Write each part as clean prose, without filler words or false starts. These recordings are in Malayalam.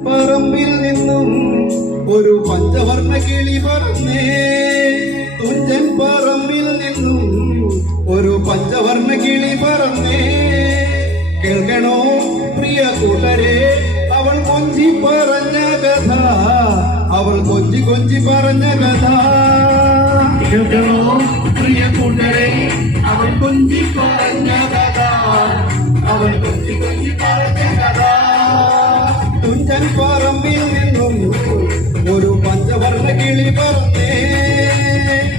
പറമ്പിൽ നിന്നും ഒരു പഞ്ചവർണ്ണ കിളി പറന്നേ, തുഞ്ചൻ പറമ്പിൽ നിന്നും ഒരു പഞ്ചവർണ്ണ കിളി പറന്നേ. കേൾക്കണോ പ്രിയ കൂട്ടരെ, അവൾ കൊഞ്ചി പറഞ്ഞ കഥ, അവൾ കൊഞ്ചി കൊഞ്ചി പറഞ്ഞ കഥ. കേൾക്കണോ പ്രിയ കൂട്ടരെ, അവൾ കൊഞ്ചി പറഞ്ഞ കഥ, അവൾ കൊഞ്ചി കൊഞ്ചി പറഞ്ഞ കഥ. തുഞ്ചൻ പറമ്പിൽ നിന്നും ഒരു പഞ്ചവർണ്ണ കിളി പറന്നേ,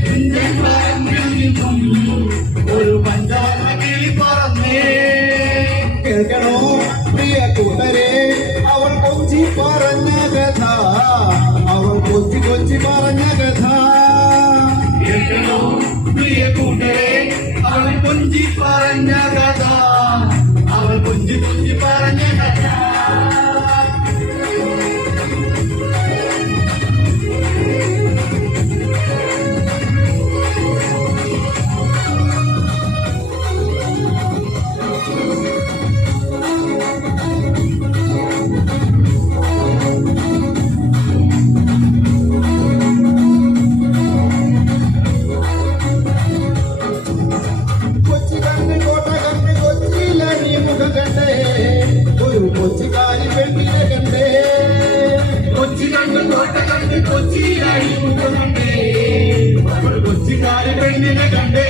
തുഞ്ചൻ പറമ്പിൽ നിന്നും ഒരു പഞ്ചവർണ്ണ കിളി പറന്നേ. കേൾക്കണോ പ്രിയ കൂട്ടരെ, അവൾ കൊഞ്ചി പറഞ്ഞ കഥ, അവൾ കൊഞ്ചി കൊഞ്ചി പറഞ്ഞ കഥ. കേൾക്കണോ പ്രിയ കൂട്ടരെ, അവൾ കൊഞ്ചി പറഞ്ഞ കഥ, അവൾ കൊഞ്ചി കൊഞ്ചി പറഞ്ഞ കഥ. ഒരു കൊച്ചിക്കാരി പെണ്ണിനെ കണ്ടേ, കൊച്ചി കണ്ട് കോട്ട കണ്ട് കൊച്ചിയായി മുഖം കണ്ടേ, കൊച്ചിക്കാരി പെണ്ണിനെ കണ്ടേ.